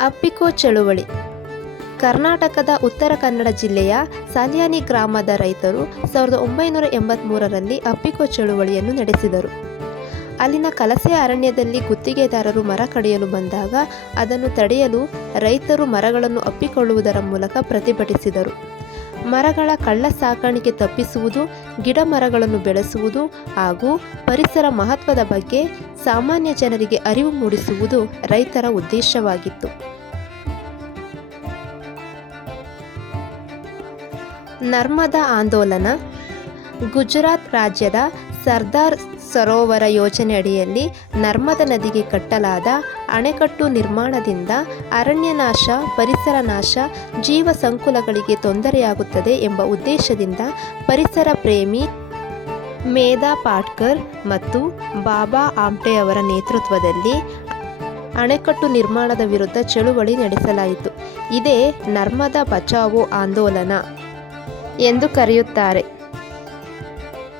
ಅಪ್ಪಿಕೋ ಚಳುವಳಿ. ಕರ್ನಾಟಕದ ಉತ್ತರ ಕನ್ನಡ ಜಿಲ್ಲೆಯ ಸಾಲಿಯಾನಿ ಗ್ರಾಮದ ರೈತರು ಸಾವಿರದ ಒಂಬೈನೂರ ಎಂಬತ್ತ್ಮೂರರಲ್ಲಿ ಅಪ್ಪಿಕೋ ಚಳುವಳಿಯನ್ನು ನಡೆಸಿದರು. ಅಲ್ಲಿನ ಕಲಸೆ ಅರಣ್ಯದಲ್ಲಿ ಗುತ್ತಿಗೆದಾರರು ಮರ ಕಡಿಯಲು ಬಂದಾಗ ಅದನ್ನು ತಡೆಯಲು ರೈತರು ಮರಗಳನ್ನು ಅಪ್ಪಿಕೊಳ್ಳುವುದರ ಮೂಲಕ ಪ್ರತಿಭಟಿಸಿದರು. ಮರಗಳ ಕಳ್ಳ ಸಾಕಾಣಿಕೆ ತಪ್ಪಿಸುವುದು, ಗಿಡ ಮರಗಳನ್ನು ಬೆಳೆಸುವುದು ಹಾಗೂ ಪರಿಸರ ಮಹತ್ವದ ಬಗ್ಗೆ ಸಾಮಾನ್ಯ ಜನರಿಗೆ ಅರಿವು ಮೂಡಿಸುವುದು ರೈತರ ಉದ್ದೇಶವಾಗಿತ್ತು. ನರ್ಮದಾ ಆಂದೋಲನ, ಗುಜರಾತ್ ರಾಜ್ಯದ ಸರ್ದಾರ್ ಸರೋವರ ಯೋಜನೆ ಅಡಿಯಲ್ಲಿ ನರ್ಮದಾ ನದಿಗೆ ಕಟ್ಟಲಾದ ಅಣೆಕಟ್ಟು ನಿರ್ಮಾಣದಿಂದ ಅರಣ್ಯ ನಾಶ ಪರಿಸರ ನಾಶ, ಜೀವ ಸಂಕುಲಗಳಿಗೆ ತೊಂದರೆಯಾಗುತ್ತದೆ ಎಂಬ ಉದ್ದೇಶದಿಂದ ಪರಿಸರ ಪ್ರೇಮಿ ಮೇಧಾ ಪಾಟ್ಕರ್ ಮತ್ತು ಬಾಬಾ ಆಮ್ಟೆ ಅವರ ನೇತೃತ್ವದಲ್ಲಿ ಅಣೆಕಟ್ಟು ನಿರ್ಮಾಣದ ವಿರುದ್ಧ ಚಳುವಳಿ ನಡೆಸಲಾಯಿತು. ಇದೇ ನರ್ಮದಾ ಬಚಾವೋ ಆಂದೋಲನ ಎಂದು ಕರೆಯುತ್ತಾರೆ.